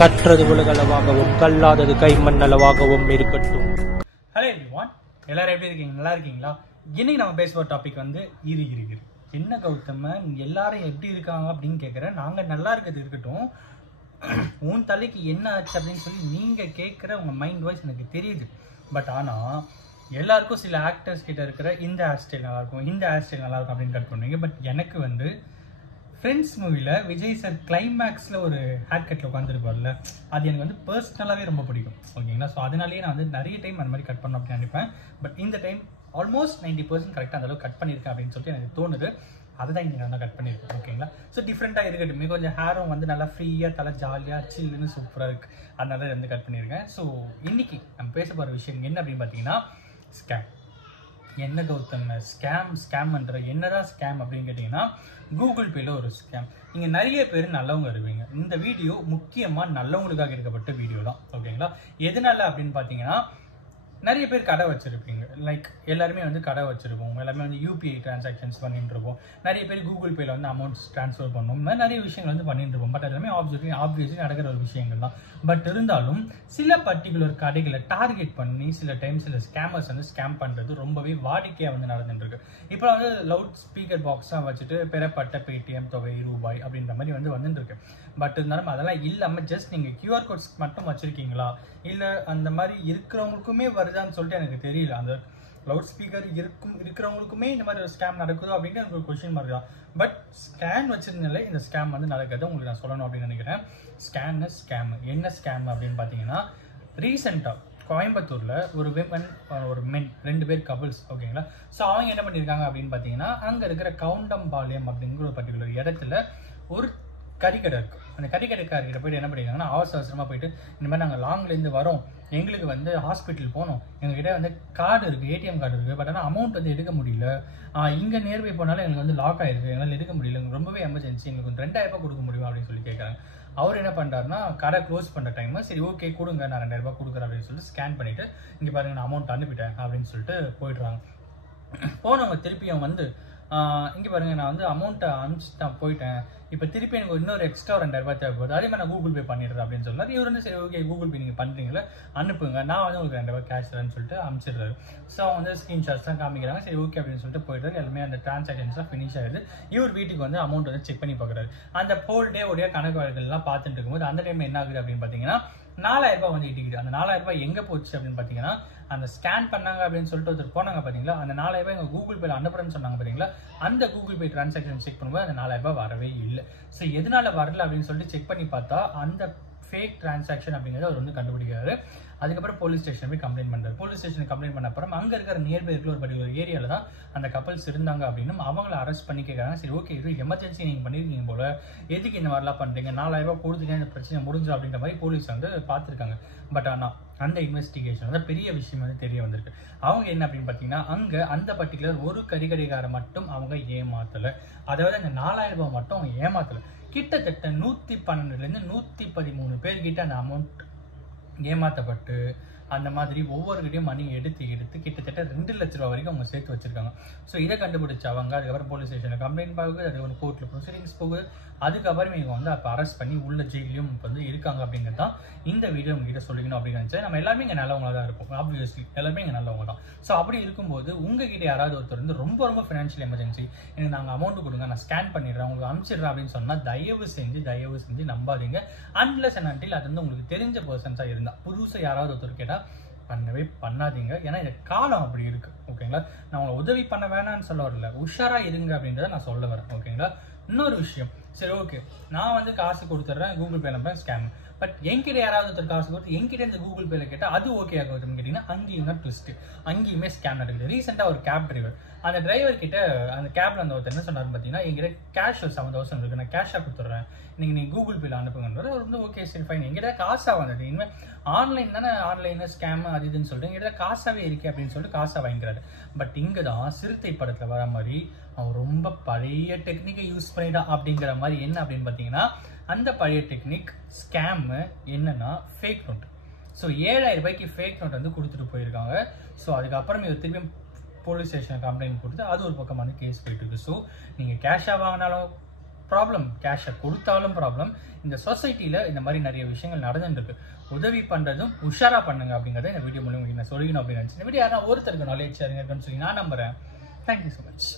கற்றது உலகளவாகவும் கல்லாதது கைமண்ணளவாகவும் இருக்கட்டும். Hello everyone, எல்லாரும் எப்படி இருக்கீங்க? நல்லா இருக்கீங்களா? இன்னைக்கு நம்ம பேசுகிற டாபிக் வந்து இரு என்ன கௌதமன் எல்லாரும் எப்படி இருக்காங்க அப்படின்னு கேட்குறேன். நாங்கள் நல்லா இருக்கிறது இருக்கட்டும், உன் தலைக்கு என்ன ஆச்சு அப்படின்னு சொல்லி நீங்கள் கேட்குற உங்கள் மைண்ட் வாய்ஸ் எனக்கு தெரியுது. பட் ஆனால் எல்லாருக்கும் சில ஆக்டர்ஸ் கிட்ட இருக்கிற இந்த ஹேர் ஸ்டைல் நல்லாயிருக்கும், இந்த ஹேர் ஸ்டைல் நல்லாயிருக்கும் அப்படின்னு கட் பண்ணுவீங்க. பட் எனக்கு வந்து ஃப்ரெண்ட்ஸ் மூவியில் விஜய் சார் கிளைமேக்ஸில் ஒரு ஹேர் கட்டில் உட்காந்துருப்பார்ல, அது எனக்கு வந்து பர்சனலாகவே ரொம்ப பிடிக்கும். ஓகேங்களா? ஸோ அதனாலேயே நான் வந்து நிறைய டைம் அந்த மாதிரி கட் பண்ண அப்படின்னு நினைப்பேன். பட் இந்த டைம் ஆல்மோஸ்ட் 90% கரெக்டாக அந்தளவுக்கு கட் பண்ணியிருக்கேன் அப்படின்னு சொல்லிட்டு எனக்கு தோணுது. அதுதான் இங்கே நான் கட் பண்ணியிருக்கேன். ஓகேங்களா? ஸோ டிஃப்ரெண்ட்டாக இருக்கட்டும், கொஞ்சம் ஹேரும் வந்து நல்லா ஃப்ரீயாக தலை ஜாலியாக சில்லுன்னு சூப்பராக இருக்குது. அதனால வந்து கட் பண்ணியிருக்கேன். ஸோ இன்னைக்கு நம்ம பேச போகிற விஷயம் என்ன அப்படின்னு பார்த்தீங்கன்னா, ஸ்கேம். என்ன கௌதம் ஸ்கேம்ன்ற என்னதான் ஸ்கேம் அப்படின்னு கேட்டிங்கன்னா, கூகுள் பேல ஒரு ஸ்கேம். இங்கே நிறைய பேர் நல்லவங்க இருப்பீங்க. இந்த வீடியோ முக்கியமாக நல்லவங்களுக்காக எடுக்கப்பட்ட வீடியோ தான். ஓகேங்களா? எதனால அப்படின்னு பார்த்தீங்கன்னா, நிறைய பேர் கடை வச்சுருப்பீங்க. லைக் எல்லாருமே வந்து கடை வச்சுருப்போம், எல்லாருமே வந்து யூபிஐ டிரான்சாக்ஷன்ஸ் பண்ணிட்டு இருப்போம். நிறைய பேர் கூகுள் பேல வந்து அமௌண்ட்ஸ் ட்ரான்ஸ்ஃபர் பண்ணணும், நிறைய விஷயங்கள் வந்து பண்ணிட்டு இருப்போம். பட் எல்லாமே ஆப்வியஸ்லி நடக்கிற ஒரு விஷயங்கள் தான். பட் இருந்தாலும் சில பர்டிகுலர் கடைகளை டார்கெட் பண்ணி சில டைம் சில ஸ்கேமர்ஸ் வந்து ஸ்கேம் பண்ணுறது ரொம்பவே வாடிக்கையாக வந்து நடந்துட்டு இருக்கு. இப்போ வந்து லவுட் ஸ்பீக்கர் பாக்ஸாக வச்சுட்டு பெறப்பட்ட பேடிஎம் தொகை ரூபாய் அப்படின்ற மாதிரி வந்து வந்துட்டு இருக்கு. பட் இருந்தாலும் அதெல்லாம் இல்லாமல் ஜஸ்ட் நீங்கள் கியூஆர் கோட்ஸ் மட்டும் வச்சுருக்கீங்களா, இல்லை அந்த மாதிரி இருக்கிறவங்களுக்குமே வருதான்னு சொல்லிட்டு எனக்கு தெரியல. அந்த லவுட் ஸ்பீக்கர் இருக்கிறவங்களுக்குமே இந்த மாதிரி ஒரு ஸ்கேம் நடக்குதோ அப்படின்னு எனக்கு ஒரு கொஸ்டின் மார்க் தான். பட் ஸ்கேன் வச்சிருந்தாலே இந்த ஸ்கேம் வந்து நடக்குது உங்களுக்கு நான் சொல்லணும் அப்படின்னு நினைக்கிறேன். ஸ்கேம் என்ன ஸ்கேம் அப்படின்னு பார்த்தீங்கன்னா, ரீசெண்டாக கோயம்புத்தூரில் ஒரு விமன் ஒரு மென் 2 பேர் கபிள்ஸ். ஓகேங்களா? ஸோ அவங்க என்ன பண்ணியிருக்காங்க அப்படின்னு பார்த்தீங்கன்னா, அங்கே இருக்கிற கவுண்டம்பாளையம் அப்படிங்கிற ஒரு பர்டிகுலர் இடத்துல ஒரு கறிக்கடை இருக்குது. அந்த கறிக்கடைக்காரர்கிட்ட போய்ட்டு என்ன பண்ணியிருக்காங்கன்னா, அவசரமாக போயிட்டு இந்த மாதிரி நாங்கள் லாங்லேருந்து வரோம், எங்களுக்கு வந்து ஹாஸ்பிட்டல் போகணும், எங்ககிட்ட வந்து கார்டு இருக்குது, ஏடிஎம் கார்டு இருக்குது, பட் ஆனால் அமௌண்ட் வந்து எடுக்க முடியல, இங்கே நேர்வே போனாலும் எங்களுக்கு வந்து லாக் ஆகிருக்கு, எங்களால் எடுக்க முடியல, எங்களுக்கு ரொம்பவே எமர்ஜென்சி, எங்களுக்கு வந்து 2000 ரூபாய் கொடுக்க முடியும் அப்படின்னு சொல்லி கேட்குறாங்க. அவர் என்ன பண்ணுறாருன்னா, கடை க்ளோஸ் பண்ணுற டைம் சரி ஓகே கொடுங்க, நான் 2000 ரூபாய் கொடுக்குறேன் அப்படின்னு சொல்லிட்டு ஸ்கேன் பண்ணிவிட்டு இங்கே பாருங்கள் நான் அமௌண்ட் அனுப்பிட்டேன் அப்படின்னு சொல்லிட்டு போயிடுறாங்க. போனவங்க திருப்பியும் வந்து இங்கே பாருங்கள் நான் வந்து அமௌண்ட்டை அனுப்பிச்சுட்டு நான் போயிட்டேன், இப்போ திருப்பி எனக்கு இன்னொரு எக்ஸ்ட்ரா 2000 ரூபாய் தேவைப்படுது, அதே மாதிரி நான் கூகுள் பே பண்ணிடுறேன் அப்படின்னு சொன்னார். இவர் வந்து சரி ஓகே கூகுள் பே நீங்கள் பண்ணுறீங்களா அனுப்புங்க, நான் வந்து உங்களுக்கு 2000 ரூபாய் கேஷ் தரேன்னு சொல்லிட்டு அனுப்பிச்சிடுறாரு. ஸோ அவங்க வந்து ஸ்க்ரீன்ஷாட்ஸ்லாம் காமிக்கிறாங்க. சரி ஓகே அப்படின்னு சொல்லிட்டு போயிடுறாரு. எல்லாமே அந்த டிரான்சாக்ஷன்ஸ்லாம் ஃபினிஷ் ஆகிடுது. இவர் வீட்டுக்கு வந்து அமௌண்ட் வந்து செக் பண்ணி பார்க்குறாரு. அந்த ஹோல் டே உடைய கணக்கு வழக்குகள்லாம் பார்த்துட்டு இருக்கும்போது அந்த டைம் என்ன ஆகுது அப்படின்னு பார்த்தீங்கன்னா, 4000 ரூபாய் வந்து இட்டிக்குது. அந்த 4000 ரூபாய் எங்கே போச்சு அப்படின்னு பார்த்தீங்கன்னா, அந்த ஸ்கேன் பண்ணாங்க அப்படின்னு சொல்லிட்டு ஒருத்தர் போனாங்க பார்த்தீங்களா, அந்த 4000 ரூபாய் எங்கள் கூகுள் பேல அனுப்புறேன்னு சொன்னாங்க பார்த்தீங்களா, அந்த கூகுள் பே டிரான்சாக்ஷன் செக் பண்ணும்போது அந்த 4000 ரூபாய் வரவே இல்லை. ஸோ எதனால வரல அப்படின்னு சொல்லிட்டு செக் பண்ணி பார்த்தா அந்த ஃபேக் டிரான்சாக்ஷன் அப்படிங்கிறத அவர் வந்து கண்டுபிடிக்கிறாரு. அதுக்கப்புறம் போலீஸ் ஸ்டேஷன் போய் கம்ப்ளைண்ட் பண்ணுறாரு. போலீஸ் ஸ்டேஷன் கம்ப்ளைண்ட் பண்ண அப்புறம் அங்கே இருக்கிற நியர்பை இருக்கிற ஒரு பர்டிகுலர் ஏரியாவில் தான் அந்த கப்பல்ஸ் இருந்தாங்க அப்படின்னு அவங்கள அரெஸ்ட் பண்ணி கேட்குறாங்க. சரி ஓகே இது எமர்ஜென்சி நீங்கள் பண்ணியிருக்கீங்க போல, எதுக்கு இந்த மாதிரிலாம் பண்ணுறீங்க, 4000 ரூபாய் கொடுத்துட்டே இந்த பிரச்சனை முடிஞ்சு அப்படின்ற மாதிரி போலீஸ் வந்து பார்த்துருக்காங்க. பட் ஆனால் அந்த இன்வெஸ்டிகேஷன் வந்து பெரிய விஷயம் வந்து தெரிய வந்திருக்கு. அவங்க என்ன அப்படின்னு பார்த்தீங்கன்னா, அங்கே அந்த பர்டிகுலர் ஒரு கறிக்கடைக்காரை மட்டும் அவங்க ஏமாத்தலை, அதாவது அந்த 4000 ரூபாய் மட்டும் அவங்க ஏமாத்தலை. கிட்டத்தட்ட 112லேருந்து 113 பேர்கிட்ட அந்த அமௌண்ட் ஏமாற்றப்பட்டு அந்த மாதிரி ஒவ்வொருக்கிட்டையும் மணி எடுத்து கிட்டத்தட்ட 2 லட்ச ரூபா வரைக்கும் அவங்க சேர்த்து வச்சிருக்காங்க. ஸோ இதை கண்டுபிடிச்ச அவங்க அதுக்கப்புறம் போலீஸ் ஸ்டேஷனில் கம்ப்ளைண்ட் போகுது, அதுக்கப்புறம் கோர்ட்டில் ப்ரொசீடிங்ஸ் போகுது. அதுக்கப்புறம் இவங்க வந்து அப்போ அரெஸ்ட் பண்ணி உள்ள ஜெயிலையும் இப்போ வந்து இருக்காங்க அப்படிங்கிறது தான் இந்த வீடியோ உங்ககிட்ட சொல்லிக்கணும் அப்படின்னு நினச்சேன். நம்ம எல்லாருமே இங்கே நல்லவங்க தான் இருப்போம், ஆப்வியஸ்லி எல்லாருமே இங்கே நல்லவங்க தான். ஸோ அப்படி இருக்கும்போது உங்ககிட்ட யாராவது ஒருத்தர் வந்து ரொம்ப ஃபினான்ஷியல் எமர்ஜென்சி, எனக்கு நாங்கள் அமௌண்ட் கொடுங்க, நான் ஸ்கேன் பண்ணிடுறேன், உங்களுக்கு அனுப்பிச்சிடுறேன் அப்படின்னு சொன்னால் தயவு செஞ்சு நம்பாதீங்க. அன்லெஸ் அண்ட் அன்டில் அது வந்து உங்களுக்கு தெரிஞ்ச பர்சன்ஸாக இருந்தால், புதுசாக யாராவது ஒருத்தர் கேட்டால் பண்ணவே பண்ணாதீங்க. ஏன்னா இந்த காலம் அப்படி இருக்கு. ஓகேங்களா? நான் உங்களை உதவி பண்ண வேணாம்னு சொல்ல வரல, உஷாரா இருங்க அப்படின்றத நான் சொல்ல வரேன். ஓகேங்களா? இன்னொரு விஷயம், சரி ஓகே நான் வந்து காசு கொடுத்துட்றேன், Google Pay number scam, but என்கிட்ட யாராவது ஒருத்தர் காசு கொடுத்து என்கிட்ட இந்த கூகுள் பேல கேட்டால் அது ஓகே ஆகும் கேட்டிங்கன்னா, அங்கேயும் தான் ட்விஸ்ட், அங்கேயுமே ஸ்கேம் நடக்குது. ரீசெண்டாக ஒரு கேப் டிரைவர், அந்த டிரைவர் கிட்ட அந்த கேப்ல அந்த ஒருத்தர் என்ன சொன்னார் பார்த்தீங்கன்னா, என்கிட்ட கேஷ் 7000 இருக்கு, நான் கேஷாக கொடுத்துட்றேன், நீங்கள் கூகுள் பேல அனுப்புங்கன்றது. அவர் வந்து ஓகே சரி ஃபைன், எங்கிட்ட காசாக வந்தது, இனிமேல் ஆன்லைன் தானே, ஆன்லைன் ஸ்கேம் அது இதுன்னு சொல்லிட்டு எங்கிட்ட காசாகவே இருக்கு அப்படின்னு சொல்லிட்டு காசாக வாங்கிக்கிறாரு. பட் இங்கே தான் சிறுத்தை படத்தில் வர மாதிரி அவன் ரொம்ப பழைய டெக்னிக்கை யூஸ் பண்ணிட்டான் அப்படிங்கிற மாதிரி. என்ன அப்படின்னு பார்த்தீங்கன்னா, அந்த பழைய டெக்னிக் ஸ்கேம் என்னன்னா ஃபேக் நோட். ஸோ 7000 ரூபாய்க்கு ஃபேக் நோட் வந்து கொடுத்துட்டு போயிருக்காங்க. ஸோ அதுக்கப்புறம் இவர் திரும்பியும் போலீஸ் ஸ்டேஷன் கம்ப்ளைண்ட் கொடுத்து அது ஒரு பக்கமான கேஸ் போயிட்டு இருக்கு. ஸோ நீங்கள் கேஷாக வாங்கினாலும் ப்ராப்ளம். கேஷை கொடுத்தாலும் ப்ராப்ளம். இந்த சொசைட்டியில் இந்த மாதிரி நிறைய விஷயங்கள் நடந்துருக்கு. உதவி பண்ணுறதும் உஷாரா பண்ணுங்க அப்படிங்கிறத இந்த வீடியோ மூலியம் நான் சொல்லிக்கணும் அப்படின்னு நினச்சேன். இந்த வீடியோ யாரா ஒருத்தருக்கு நாலேஜ் இருக்குன்னு சொல்லி நான் நம்புகிறேன். Thank you so much.